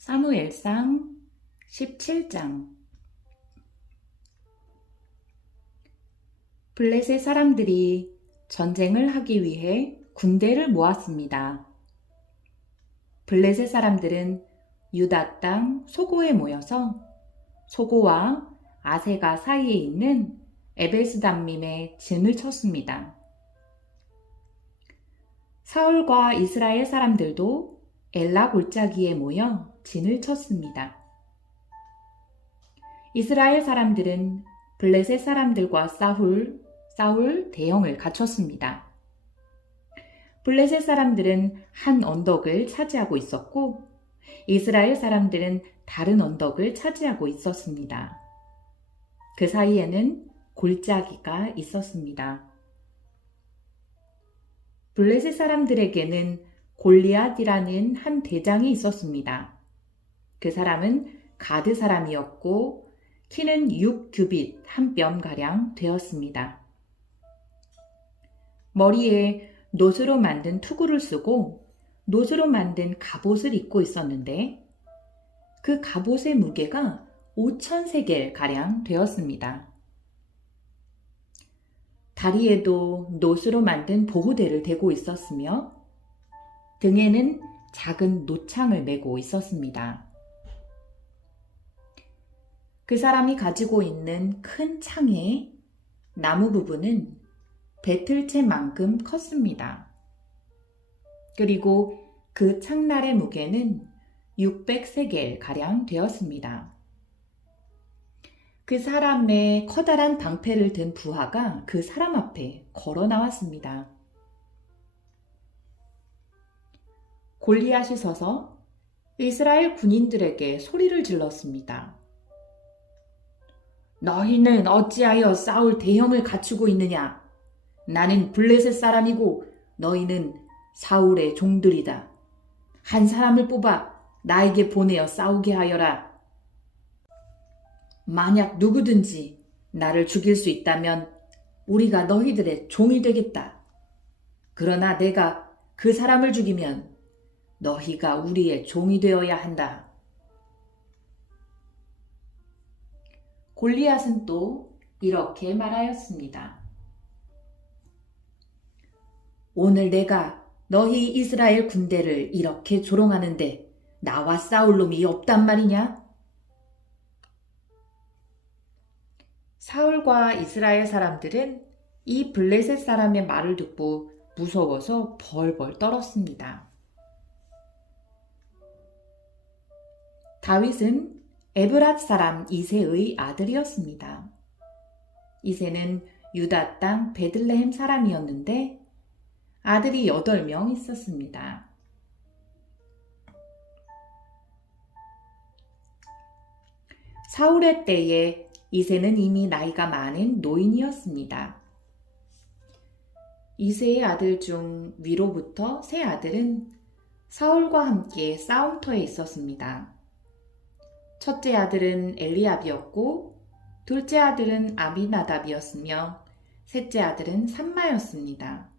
사무엘상 17장. 블레셋 사람들이 전쟁을 하기 위해 군대를 모았습니다. 블레셋 사람들은 유다 땅 소고에 모여서 소고와 아세가 사이에 있는 에베스담밈에 진을 쳤습니다. 사울과 이스라엘 사람들도 엘라 골짜기에 모여 진을 쳤습니다. 이스라엘 사람들은 블레셋 사람들과 싸울 대형을 갖췄습니다. 블레셋 사람들은 한 언덕을 차지하고 있었고 이스라엘 사람들은 다른 언덕을 차지하고 있었습니다. 그 사이에는 골짜기가 있었습니다. 블레셋 사람들에게는 골리앗이라는 한 대장이 있었습니다. 그 사람은 가드 사람이었고 키는 6규빗 한 뼘가량 되었습니다. 머리에 놋으로 만든 투구를 쓰고 놋으로 만든 갑옷을 입고 있었는데 그 갑옷의 무게가 5,000세겔가량 되었습니다. 다리에도 놋으로 만든 보호대를 대고 있었으며 등에는 작은 노창을 메고 있었습니다. 그 사람이 가지고 있는 큰 창의 나무 부분은 배틀채만큼 컸습니다. 그리고 그 창날의 무게는 600세겔가량 되었습니다. 그 사람의 커다란 방패를 든 부하가 그 사람 앞에 걸어 나왔습니다. 골리앗이 서서 이스라엘 군인들에게 소리를 질렀습니다. 너희는 어찌하여 싸울 대형을 갖추고 있느냐? 나는 블레셋 사람이고 너희는 사울의 종들이다. 한 사람을 뽑아 나에게 보내어 싸우게 하여라. 만약 누구든지 나를 죽일 수 있다면 우리가 너희들의 종이 되겠다. 그러나 내가 그 사람을 죽이면 너희가 우리의 종이 되어야 한다. 골리앗은 또 이렇게 말하였습니다. 오늘 내가 너희 이스라엘 군대를 이렇게 조롱하는데 나와 싸울 놈이 없단 말이냐? 사울과 이스라엘 사람들은 이 블레셋 사람의 말을 듣고 무서워서 벌벌 떨었습니다. 다윗은 에브랏 사람 이새의 아들이었습니다. 이새는 유다 땅 베들레헴 사람이었는데 아들이 8명 있었습니다. 사울의 때에 이새는 이미 나이가 많은 노인이었습니다. 이새의 아들 중 위로부터 세 아들은 사울과 함께 싸움터에 있었습니다. 첫째 아들은 엘리압이었고 둘째 아들은 아비나답이었으며 셋째 아들은 삼마였습니다.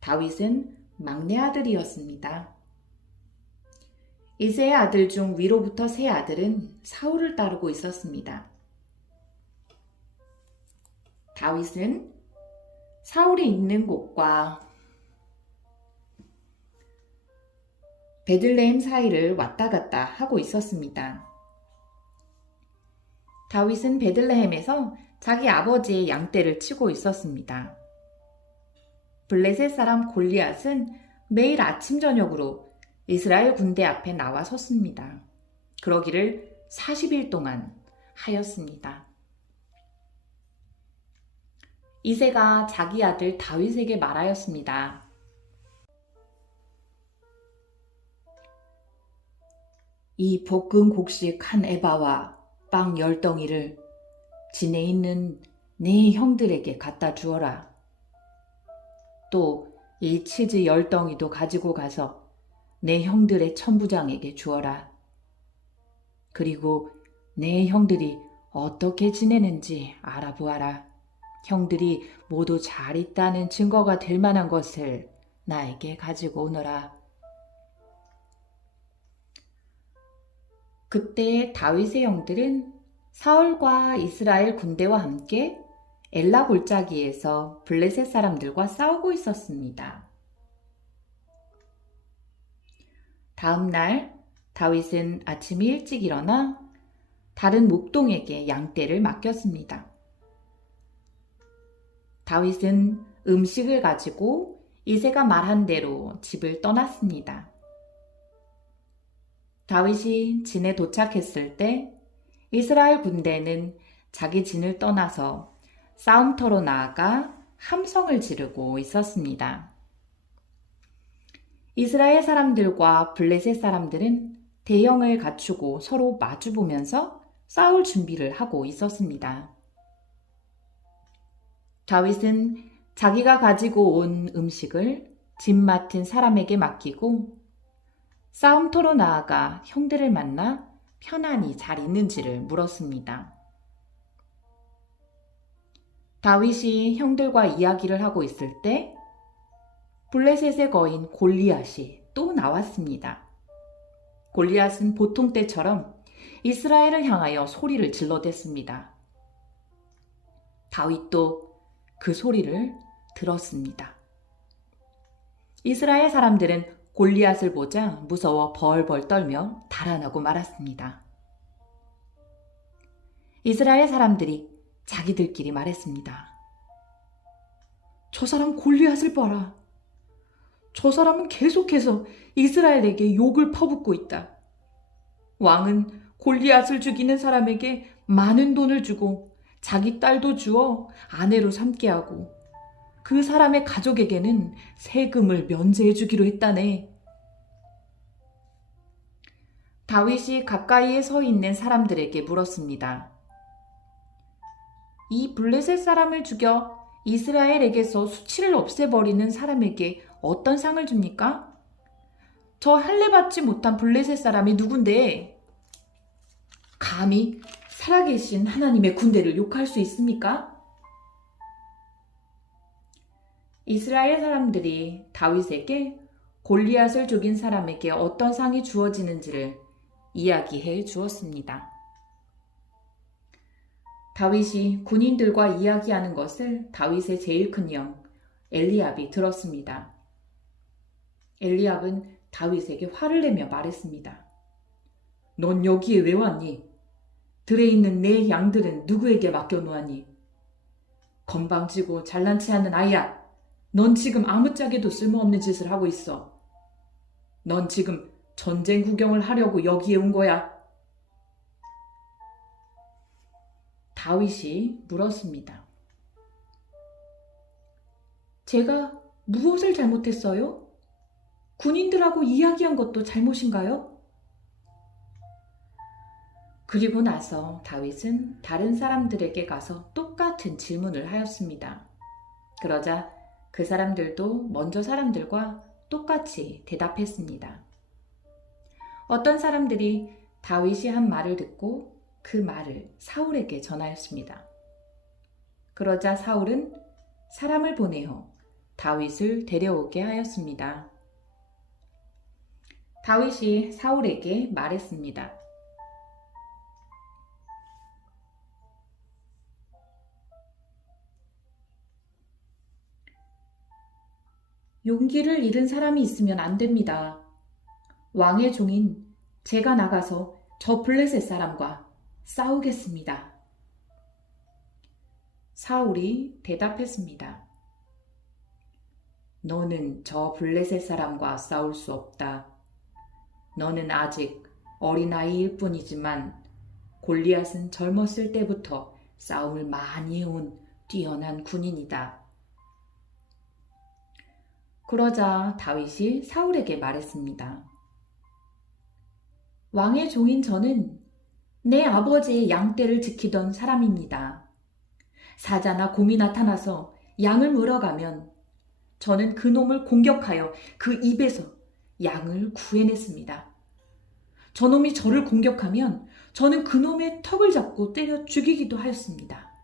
다윗은 막내 아들이었습니다. 이새의 아들 중 위로부터 세 아들은 사울을 따르고 있었습니다. 다윗은 사울이 있는 곳과 베들레헴 사이를 왔다 갔다 하고 있었습니다. 다윗은 베들레헴에서 자기 아버지의 양떼를 치고 있었습니다. 블레셋 사람 골리앗은 매일 아침 저녁으로 이스라엘 군대 앞에 나와 섰습니다. 그러기를 40일 동안 하였습니다. 이새가 자기 아들 다윗에게 말하였습니다. 이 볶은 곡식 한 에바와 빵 10덩이를 진에 있는 네 형들에게 갖다 주어라. 또 이 치즈 10덩이도 가지고 가서 내 형들의 천부장에게 주어라. 그리고 내 형들이 어떻게 지내는지 알아보아라. 형들이 모두 잘 있다는 증거가 될 만한 것을 나에게 가지고 오너라. 그때 다윗의 형들은 사울과 이스라엘 군대와 함께 엘라 골짜기에서 블레셋 사람들과 싸우고 있었습니다. 다음 날 다윗은 아침 일찍 일어나 다른 목동에게 양떼를 맡겼습니다. 다윗은 음식을 가지고 이새가 말한 대로 집을 떠났습니다. 다윗이 진에 도착했을 때 이스라엘 군대는 자기 진을 떠나서 싸움터로 나아가 함성을 지르고 있었습니다. 이스라엘 사람들과 블레셋 사람들은 대형을 갖추고 서로 마주보면서 싸울 준비를 하고 있었습니다. 다윗은 자기가 가지고 온 음식을 집 맡은 사람에게 맡기고 싸움터로 나아가 형들을 만나 편안히 잘 있는지를 물었습니다. 다윗이 형들과 이야기를 하고 있을 때 블레셋의 거인 골리앗이 또 나왔습니다. 골리앗은 보통 때처럼 이스라엘을 향하여 소리를 질러댔습니다. 다윗도 그 소리를 들었습니다. 이스라엘 사람들은 골리앗을 보자 무서워 벌벌 떨며 달아나고 말았습니다. 이스라엘 사람들이 자기들끼리 말했습니다. 저 사람 골리앗을 봐라. 저 사람은 계속해서 이스라엘에게 욕을 퍼붓고 있다. 왕은 골리앗을 죽이는 사람에게 많은 돈을 주고 자기 딸도 주어 아내로 삼게 하고 그 사람의 가족에게는 세금을 면제해 주기로 했다네. 다윗이 가까이에 서 있는 사람들에게 물었습니다. 이 블레셋 사람을 죽여 이스라엘에게서 수치를 없애버리는 사람에게 어떤 상을 줍니까? 저 할례받지 못한 블레셋 사람이 누군데 감히 살아계신 하나님의 군대를 욕할 수 있습니까? 이스라엘 사람들이 다윗에게 골리앗을 죽인 사람에게 어떤 상이 주어지는지를 이야기해 주었습니다. 다윗이 군인들과 이야기하는 것을 다윗의 제일 큰 형 엘리압이 들었습니다. 엘리압은 다윗에게 화를 내며 말했습니다. 넌 여기에 왜 왔니? 들에 있는 내 양들은 누구에게 맡겨놓았니? 건방지고 잘난 체 하는 아이야. 넌 지금 아무짝에도 쓸모없는 짓을 하고 있어. 넌 지금 전쟁 구경을 하려고 여기에 온 거야. 다윗이 물었습니다. 제가 무엇을 잘못했어요? 군인들하고 이야기한 것도 잘못인가요? 그리고 나서 다윗은 다른 사람들에게 가서 똑같은 질문을 하였습니다. 그러자 그 사람들도 먼저 사람들과 똑같이 대답했습니다. 어떤 사람들이 다윗이 한 말을 듣고 그 말을 사울에게 전하였습니다. 그러자 사울은 사람을 보내어 다윗을 데려오게 하였습니다. 다윗이 사울에게 말했습니다. 용기를 잃은 사람이 있으면 안 됩니다. 왕의 종인 제가 나가서 저 블레셋 사람과 싸우겠습니다. 사울이 대답했습니다. 너는 저 블레셋 사람과 싸울 수 없다. 너는 아직 어린아이일 뿐이지만 골리앗은 젊었을 때부터 싸움을 많이 해온 뛰어난 군인이다. 그러자 다윗이 사울에게 말했습니다. 왕의 종인 저는 내 아버지의 양떼를 지키던 사람입니다. 사자나 곰이 나타나서 양을 물어가면 저는 그 놈을 공격하여 그 입에서 양을 구해냈습니다. 저놈이 저를 공격하면 저는 그 놈의 턱을 잡고 때려 죽이기도 하였습니다.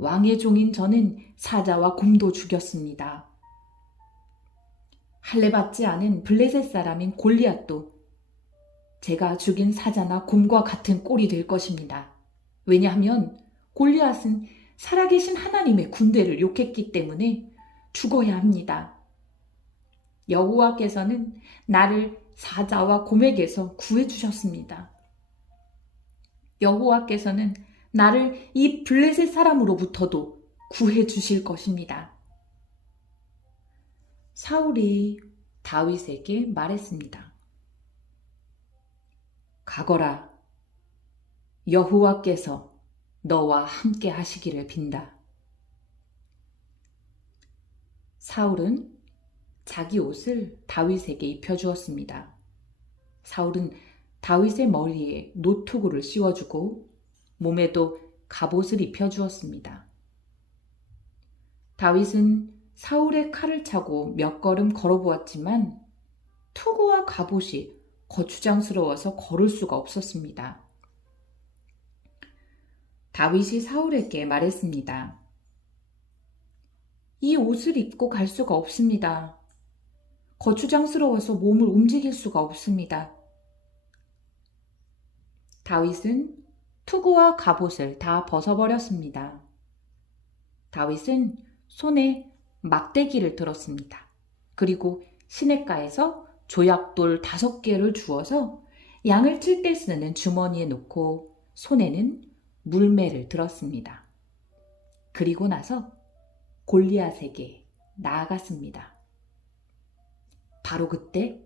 왕의 종인 저는 사자와 곰도 죽였습니다. 할례받지 않은 블레셋 사람인 골리앗도 제가 죽인 사자나 곰과 같은 꼴이 될 것입니다. 왜냐하면 골리앗은 살아계신 하나님의 군대를 욕했기 때문에 죽어야 합니다. 여호와께서는 나를 사자와 곰에게서 구해주셨습니다. 여호와께서는 나를 이 블레셋 사람으로부터도 구해주실 것입니다. 사울이 다윗에게 말했습니다. 가거라. 여호와께서 너와 함께 하시기를 빈다. 사울은 자기 옷을 다윗에게 입혀주었습니다. 사울은 다윗의 머리에 노투구를 씌워주고 몸에도 갑옷을 입혀주었습니다. 다윗은 사울의 칼을 차고 몇 걸음 걸어보았지만 투구와 갑옷이 거추장스러워서 걸을 수가 없었습니다. 다윗이 사울에게 말했습니다. 이 옷을 입고 갈 수가 없습니다. 거추장스러워서 몸을 움직일 수가 없습니다. 다윗은 투구와 갑옷을 다 벗어버렸습니다. 다윗은 손에 막대기를 들었습니다. 그리고 시냇가에서 조약돌 5개를 주어서 양을 칠 때 쓰는 주머니에 놓고 손에는 물매를 들었습니다. 그리고 나서 골리앗에게 나아갔습니다. 바로 그때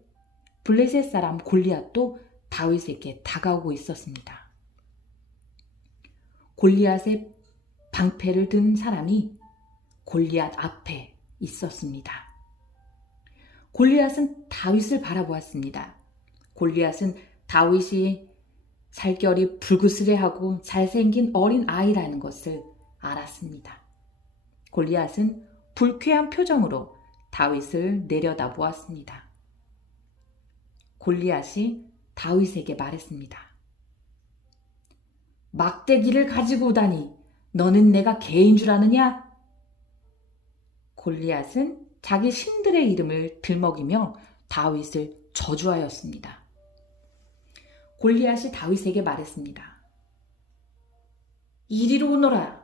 블레셋 사람 골리앗도 다윗에게 다가오고 있었습니다. 골리앗의 방패를 든 사람이 골리앗 앞에 있었습니다. 골리앗은 다윗을 바라보았습니다. 골리앗은 다윗이 살결이 불그스레하고 잘생긴 어린 아이라는 것을 알았습니다. 골리앗은 불쾌한 표정으로 다윗을 내려다보았습니다. 골리앗이 다윗에게 말했습니다. 막대기를 가지고 오다니 너는 내가 개인 줄 아느냐? 골리앗은 자기 신들의 이름을 들먹이며 다윗을 저주하였습니다. 골리앗이 다윗에게 말했습니다. 이리로 오너라.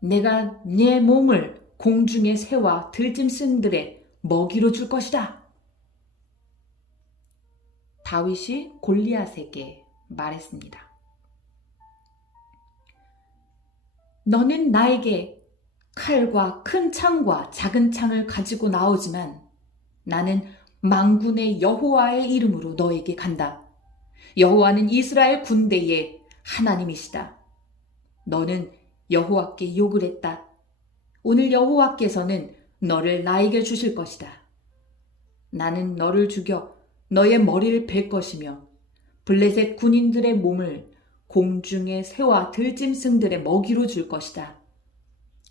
내가 네 몸을 공중의 새와 들짐승들의 먹이로 줄 것이다. 다윗이 골리앗에게 말했습니다. 너는 나에게 칼과 큰 창과 작은 창을 가지고 나오지만 나는 만군의 여호와의 이름으로 너에게 간다. 여호와는 이스라엘 군대의 하나님이시다. 너는 여호와께 욕을 했다. 오늘 여호와께서는 너를 나에게 주실 것이다. 나는 너를 죽여 너의 머리를 벨 것이며 블레셋 군인들의 몸을 공중의 새와 들짐승들의 먹이로 줄 것이다.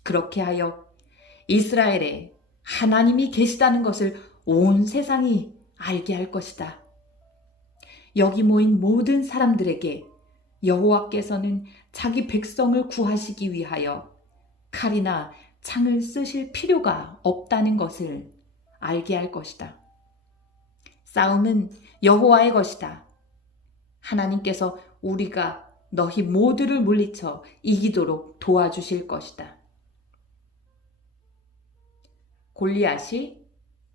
그렇게 하여 이스라엘에 하나님이 계시다는 것을 온 세상이 알게 할 것이다. 여기 모인 모든 사람들에게 여호와께서는 자기 백성을 구하시기 위하여 칼이나 창을 쓰실 필요가 없다는 것을 알게 할 것이다. 싸움은 여호와의 것이다. 하나님께서 우리가 너희 모두를 물리쳐 이기도록 도와주실 것이다. 골리앗이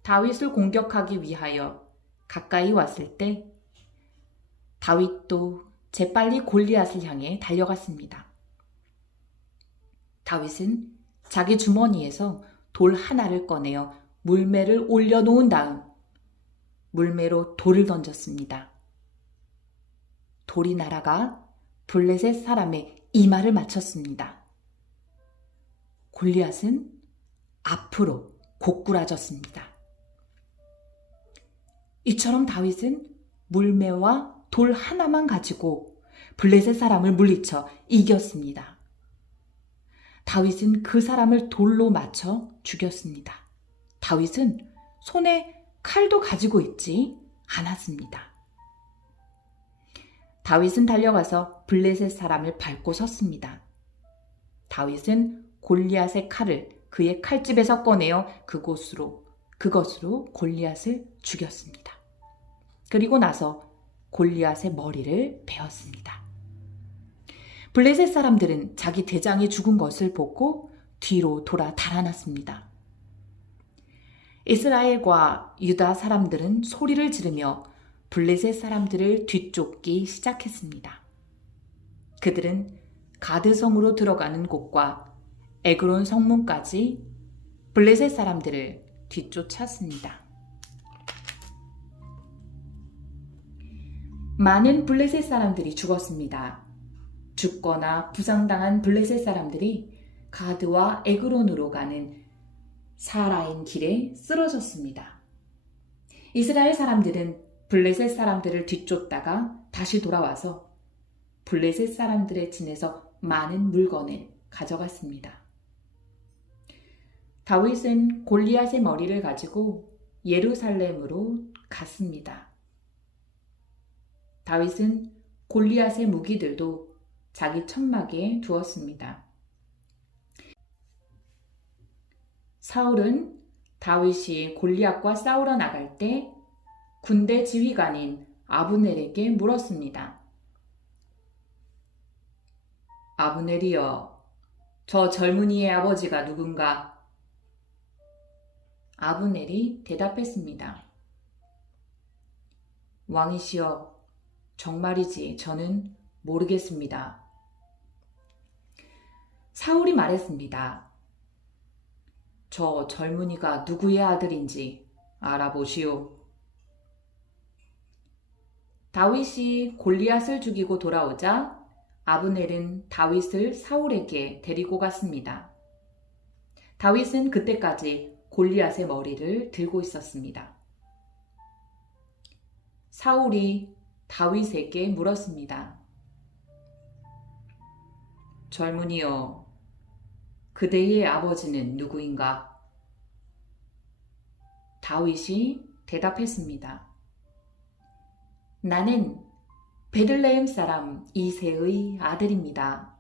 다윗을 공격하기 위하여 가까이 왔을 때 다윗도 재빨리 골리앗을 향해 달려갔습니다. 다윗은 자기 주머니에서 돌 하나를 꺼내어 물매를 올려놓은 다음 물매로 돌을 던졌습니다. 돌이 날아가 블레셋 사람의 이마를 맞췄습니다. 골리앗은 앞으로 고꾸라졌습니다. 이처럼 다윗은 물매와 돌 하나만 가지고 블레셋 사람을 물리쳐 이겼습니다. 다윗은 그 사람을 돌로 맞춰 죽였습니다. 다윗은 손에 칼도 가지고 있지 않았습니다. 다윗은 달려가서 블레셋 사람을 밟고 섰습니다. 다윗은 골리앗의 칼을 그의 칼집에서 꺼내어 그것으로 골리앗을 죽였습니다. 그리고 나서 골리앗의 머리를 베었습니다. 블레셋 사람들은 자기 대장이 죽은 것을 보고 뒤로 돌아 달아났습니다. 이스라엘과 유다 사람들은 소리를 지르며 블레셋 사람들을 뒤쫓기 시작했습니다. 그들은 가드성으로 들어가는 곳과 에그론 성문까지 블레셋 사람들을 뒤쫓았습니다. 많은 블레셋 사람들이 죽었습니다. 죽거나 부상당한 블레셋 사람들이 가드와 에그론으로 가는 사라인 길에 쓰러졌습니다. 이스라엘 사람들은 블레셋 사람들을 뒤쫓다가 다시 돌아와서 블레셋 사람들의 진에서 많은 물건을 가져갔습니다. 다윗은 골리앗의 머리를 가지고 예루살렘으로 갔습니다. 다윗은 골리앗의 무기들도 자기 천막에 두었습니다. 사울은 다윗이 골리앗과 싸우러 나갈 때 군대 지휘관인 아브넬에게 물었습니다. 아브넬이여, 저 젊은이의 아버지가 누군가? 아브넬이 대답했습니다. 왕이시여, 정말이지 저는 모르겠습니다. 사울이 말했습니다. 저 젊은이가 누구의 아들인지 알아보시오. 다윗이 골리앗을 죽이고 돌아오자 아브넬은 다윗을 사울에게 데리고 갔습니다. 다윗은 그때까지 골리앗의 머리를 들고 있었습니다. 사울이 다윗에게 물었습니다. 젊은이여, 그대의 아버지는 누구인가? 다윗이 대답했습니다. 나는 베들레헴 사람 이새의 아들입니다.